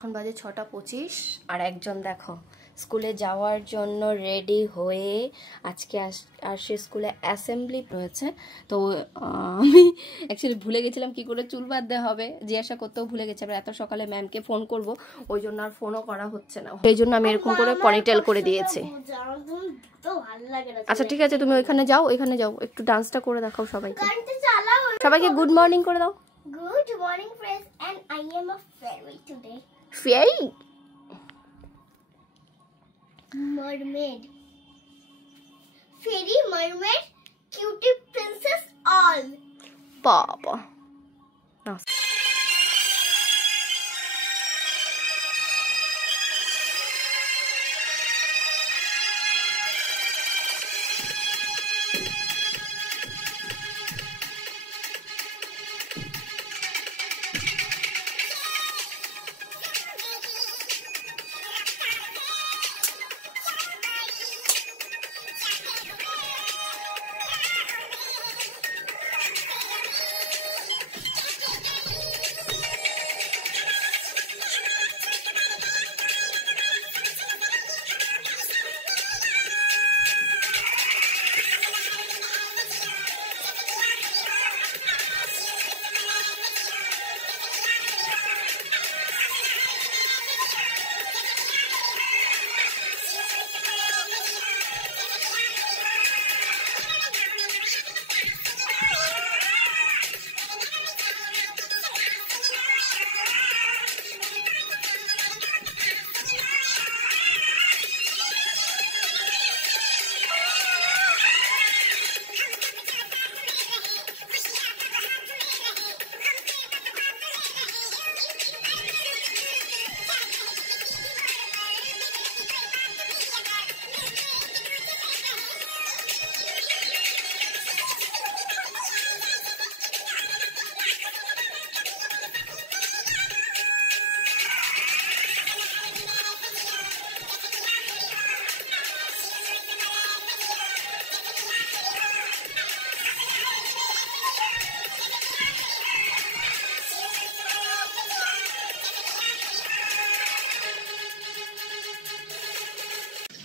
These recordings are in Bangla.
এখন বাজে 6:25 আর একজন দেখো স্কুলে যাওয়ার জন্য রেডি হয়ে আজকে আসে স্কুলে অ্যাসেম্বলি রয়েছে। তো আমি অ্যাকচুয়ালি ভুলে গেছিলাম কি করে চুল বাঁধতে হবে, জিজ্ঞাসা করতেও ভুলে গেছি। আবার এত সকালে ম্যামকে ফোন করব, ওই জন্য আর ফোনও করা হচ্ছে না, সেই জন্য আমি এরকম করে পনিটেল করে দিয়েছি। আচ্ছা ঠিক আছে, তুমি ওইখানে যাও, একটু ডান্সটা করে দেখাও সবাইকে। সবাইকে গুড মর্নিং করে দাও। Good morning friends, and I am a fairy today. Fairy? Mermaid. Fairy, mermaid, cutie, princess, all. Papa. No.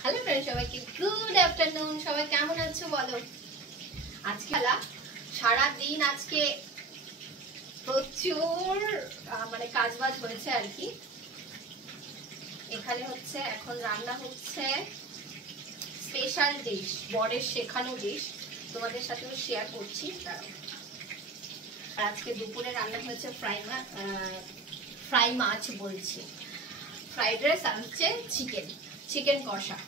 Hello friend, সবাইকে গুড আফটারনুন। সবাই কেমন আছো বলো? আজকে সারা দিন আজকে প্রচুর মানে কাজবাজ হয়েছে আর কি। এখানে হচ্ছে এখন রান্না হচ্ছে স্পেশাল ডিশ, বরের শেখানো ডিশ, তোমাদের সাথেও শেয়ার করছি। আর আজকে দুপুরে রান্না হয়েছে ফ্রাই মাছ বলছি, ফ্রাইড রাইস আর হচ্ছে চিকেন কষা।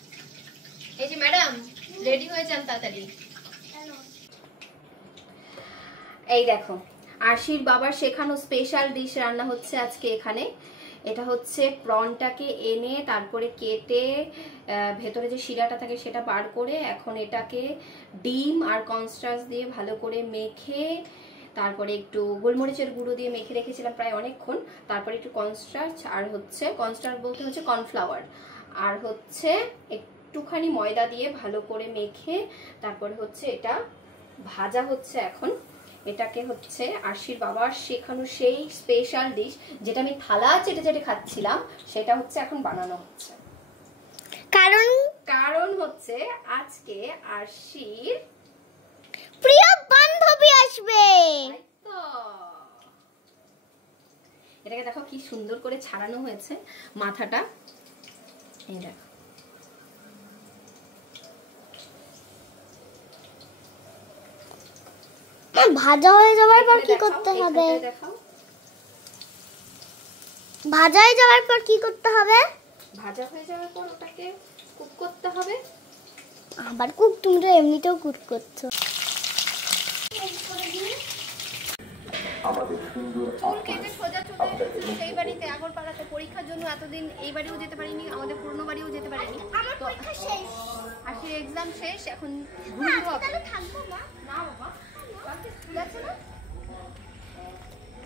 এই যে ম্যাডাম রেডি হয়ে যান তাড়াতাড়ি। এই দেখো আশির বাবার শেখানো স্পেশাল ডিশ রান্না হচ্ছে আজকে এখানে। এটা হচ্ছে প্রনটাকে এনে তারপরে কেটে ভেতরে যে শিরাটা থাকে সেটা বার করে এখন এটাকে ডিম আর কর্নস্টার্চ দিয়ে ভালো করে মেখে, তারপরে একটু গোলমরিচের গুঁড়ো দিয়ে মেখে রেখেছিলাম প্রায় অনেকক্ষণ। তারপরে একটু কর্নস্টার্চ আর হচ্ছে কর্নস্টার্চ বলতে হচ্ছে কর্নফ্লাওয়ার আর হচ্ছে একটুখানি ময়দা দিয়ে ভালো করে মেখে তারপরে হচ্ছে এটা ভাজা হচ্ছে এখন। এটাকে হচ্ছে আশির বাবার শেখানো সেই স্পেশাল ডিশ যেটা আমি থালা চেটে খাচ্ছিলাম, সেটা হচ্ছে এখন বানানো হচ্ছে। কারণ হচ্ছে আজকে আশির প্রিয় বান্ধবী আসবে। এটাকে দেখো কি সুন্দর করে ছাড়ানো হয়েছে মাথাটা। এই দেখো ভাজা হয়ে যাওয়ার পর কি করতে হবে? ভাজা হয়ে যাওয়ার পর কি করতে হবে? ভাজা হয়ে যাওয়ার পর ওটাকে কুক করতে হবে। আবার কুক? তুমি তো এমনিতেও কুক করছো। চুল কেটে সোজা চলে এসেছি সেই বাড়িতে আগরপাড়াতে পরীক্ষার জন্য। এতদিন এই বাড়িও যেতে পারিনি, আমাদের পুরনো বাড়িও যেতে পারিনি। আমার পরীক্ষা শেষ, আশির এক্সাম শেষ, এখন তাহলে থাকবো না। না বাবা, কালকে স্কুল আছে না।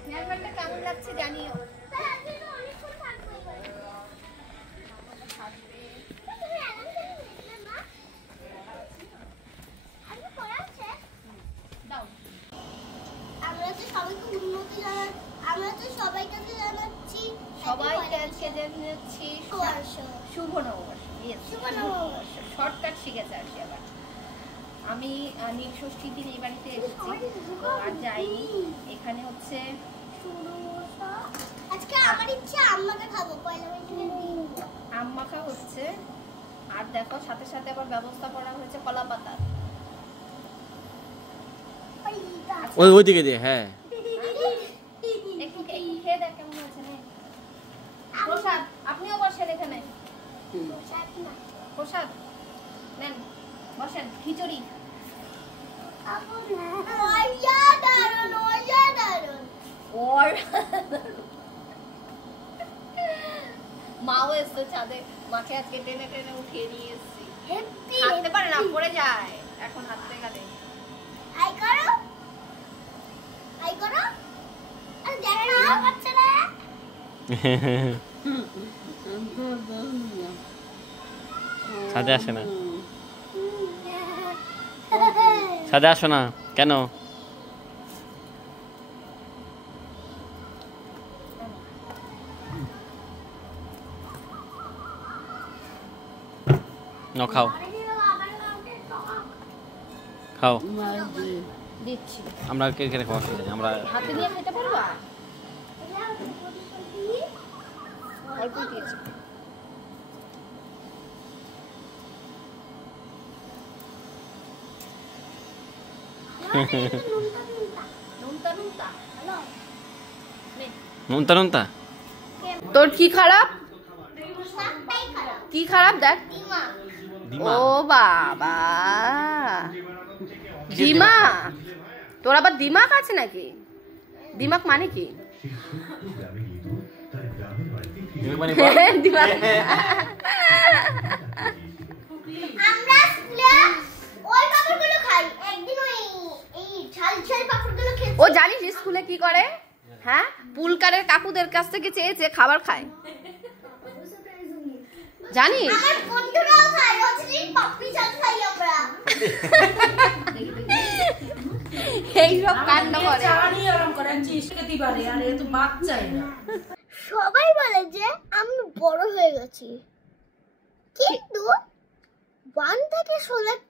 হেয়ারব্যান্ডটা কেমন লাগছে জানিও। আমরা তো সবাইকে উন্নতি জানাচ্ছি, আমরা তো সবাইকে জানাচ্ছি সবাইকে আজকে জানাচ্ছি শুভ নববর্ষ। শর্টকাট শিখেছে আর কি। আবার আমি নীল ষষ্ঠীর দিন এই বাড়িতে এসেছি, তো আর যাইনি। এখানে হচ্ছে আজকে আমার ইচ্ছা আম্মাকে খাবো, পয়লা বৈশাখের দিন আম মাখা হচ্ছে। আর দেখো সাথে সাথে আবার ব্যবস্থা করা হয়েছে কলা পাতা। ওইদিকে দিয়ে, হ্যাঁ একটু খেয়ে দেখ কেমন হয়েছে। প্রসাদ, আপনিও বসেন এখানে। প্রসাদ নেন, বসেন। খিচুড়ি মাও এসছে ছাদে, মাকে আজকে টেনে টেনে উঠিয়ে নিয়ে এসছি। হাঁটতে পারে না, পড়ে যায় এখন হাঁটতে গেলে। আই করো আর দেখা পাচ্ছে না। ছাদে আসে না, ছাদে আসো না কেন? খাও খাও, দিচ্ছি। আমরা কে কে খাওয়া আমরা হাতে নিয়ে খেতে পারবা? অল্প দিয়েছি। নুনতা নুনতা। তোর কি খারাপ? কি খারাপ দেখ। ও বাবা, দিমাগ? তোর আবার দিমাগ আছে নাকি? দিমাগ মানে কি? দিমাগ আমরা স্কুলে ওই পাপড়গুলো খাই, একদিন ওই এই ঝাল ঝাল পাপড়গুলো খেয়ে। ও জানিস স্কুলে কি করে? হ্যাঁ, পুলকারের কাকুদের কাছ থেকে চেয়ে চেয়ে খাবার খায়, জানিস? আমার বন্ধুরাও খায়, রোজই পাপড়ি চাট খাই আমরা। এইসব কাণ্ড করে। সবাই বলে যে আমি বড় হয়ে গেছি, কিন্তু 1 থেকে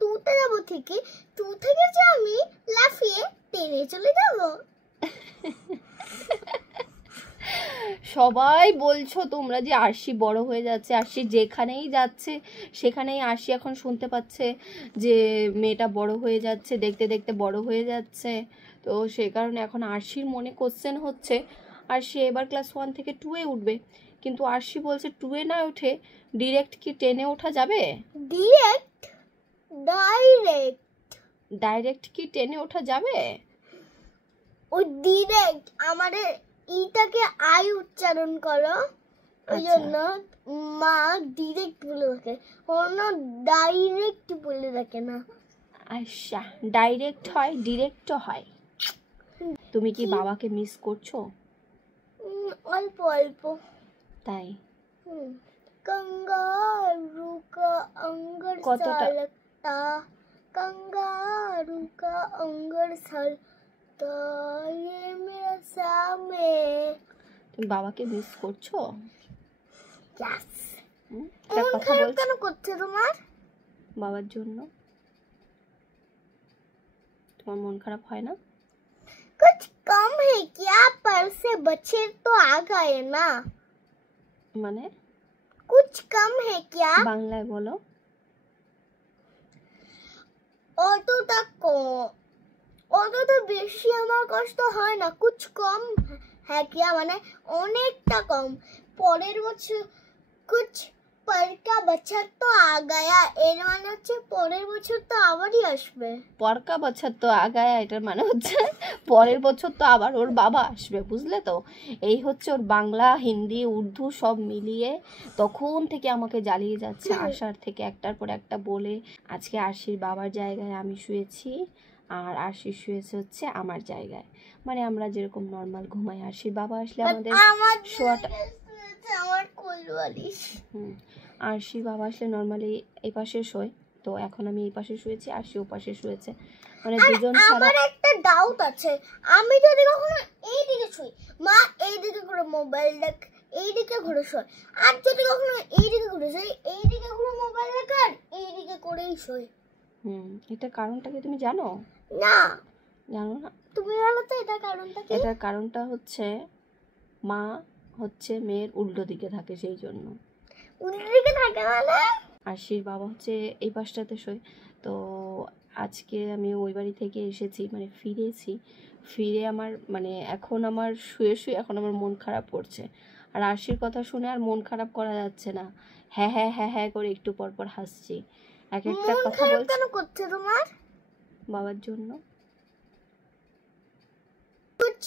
2 তে যাব, থেকে 2 থেকে যে আমি লাফিয়ে 10 চলে যাব। সবাই বলছো তোমরা যে আরশি বড় হয়ে যাচ্ছে, আরশি যেখানেই যাচ্ছে সেখানেই আরশি এখন শুনতে পাচ্ছে যে মেয়েটা বড় হয়ে যাচ্ছে, দেখতে দেখতে বড় হয়ে যাচ্ছে। তো সে কারণে এখন আরশির মনে কোশ্চেন হচ্ছে, আরশি এবার ক্লাস 1 থেকে 2 এ উঠবে, কিন্তু আরশি বলছে 2 এ না উঠে ডিরেক্ট কি 10 এ ওঠা যাবে? ডাইরেক্ট কি 10 এ ওঠা যাবে? ওই ডিরেক্ট আমাদের ইটাকে আই উচ্চারণ করো, ওই জন্য মা ডিরেক্ট বলে রাখে, অন্য ডাইরেক্ট বলে রাখে না। আচ্ছা, ডাইরেক্ট হয়, ডিরেক্টও হয়। তুমি কি বাবাকে মিস করছো? অল্প অল্প। তাই? कंगारू का अंगर सालता, कंगारू का अंगर सालता, ये मेरा सामे। তুমি বাবাকে মিস করছো? यस। কথা বলছো কেন করছে তোমার? বাবার জন্য। তোমার মন খারাপ হয় না? कुछ कम है क्या? पर से बच्चे तो आ गए ना। মানে कुछ कम है क्या? বাংলায় বলো। অতটা বেশি আমার কষ্ট হয় না। कुछ कम है क्या মানে অনেকটা কম। পরের বছর कुछ पर का बच्चा तो आ गया, এর মানে হচ্ছে পরের বছর তো আবারই আসবে। পরকা বছর তো আগায়, এটার মানে হচ্ছে পরের বছর তো আবার ওর বাবা আসবে, বুঝলে তো? এই হচ্ছে ওর বাংলা, হিন্দি, উর্দু সব মিলিয়ে তখন থেকে আমাকে জ্বালিয়ে যাচ্ছে, আসার থেকে একটার পর একটা বলে। আজকে আরশির বাবার জায়গায় আমি শুয়েছি, আর আরশি শুয়েছে হচ্ছে আমার জায়গায়। মানে আমরা যেরকম নর্মাল ঘুমাই, আরশির বাবা আসলে আমাদের শোয়াটা, আমার কোলবালিশ। আরশির বাবা আসলে নর্মালি এই পাশে শোয়, তো এখন আমি এই পাশে শুয়েছি, আরশি ও পাশে শুয়েছে, মানে দুজন ছাড়া। আমার একটা ডাউট আছে, আমি যদি কখনো এই দিকে শুই, মা এই দিকে করে মোবাইল দেখ, এইদিকে ঘুরে শোয়। আর যদি কখনো এইদিকে ঘুরে শোয়, এইদিকে ঘুরে মোবাইল দেখে আর এইদিকে করেই শোয়। এটা কারণটা কি তুমি জানো? না, জানো না? তুমি বলো তো এটা কারণটা কি? এটার কারণটা হচ্ছে মা হচ্ছে মেয়ের উল্টো দিকে থাকে, সেই জন্য। উল্টো দিকে থাকে মানে? আরশির বাবা হচ্ছে এই পাশটাতে শোয়। তো আজকে আমি ওই বাড়ি থেকে এসেছি, মানে ফিরে আমার মানে এখন আমার শুয়ে এখন আমার মন খারাপ করছে। আর আরশির কথা শুনে আর মন খারাপ করা যাচ্ছে না। হ্যাঁ হ্যাঁ হ্যাঁ হ্যাঁ করে একটু পর পর হাসছি, এক একটা মন কথা খারাপ বলছি কেন করছে তোমার? বাবার জন্য। कुछ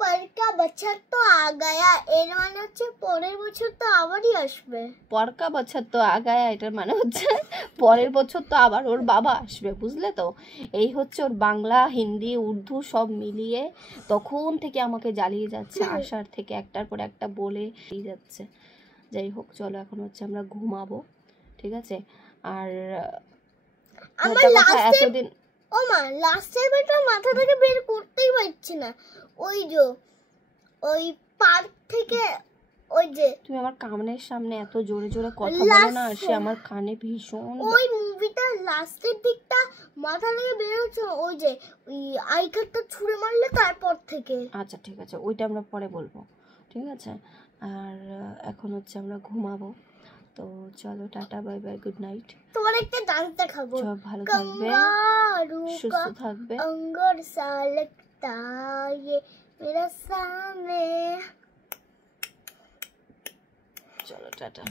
पर का बच्चा तो आ गया, এর মানে হচ্ছে পরের বছর তো আবারই আসবে। পরকা বছর তো আগায়া, এটার মানে হচ্ছে পরের বছর তো আবার ওর বাবা আসবে, বুঝলে তো? এই হচ্ছে ওর বাংলা, হিন্দি, উর্দু সব মিলিয়ে তখন থেকে আমাকে জ্বালিয়ে যাচ্ছে, আসার থেকে একটার পর একটা বলে যাচ্ছে। যাই হোক, চলো এখন হচ্ছে আমরা ঘুমাবো, ঠিক আছে? আর আমার এতদিন ও মা, লাস্টের বারটা মাথা থেকে বের করতেই পারছি না। ওই যে ওই পার্ক থেকে, ওই যে তুমি আমার কানের সামনে এত জোরে জোরে কথা বলো না, সে আমার কানে ভীষণ। ওই মুভিটা লাস্টের দিকটা মাথা থেকে বের হচ্ছে, ওই যে ওই আই কার্ডটা ছুঁড়ে মারলে তারপর থেকে। আচ্ছা ঠিক আছে, ওইটা আমরা পরে বলবো, ঠিক আছে? আর এখন হচ্ছে আমরা ঘুমাবো, তো চলো tata, bye bye, good night. তোমার একটা ডান্স দেখাবো। সব ভালো থাকবে, कंगारू সুস্থ का থাকবে। अंगर सा लगता ये मेरा सामने। চলো টাটা।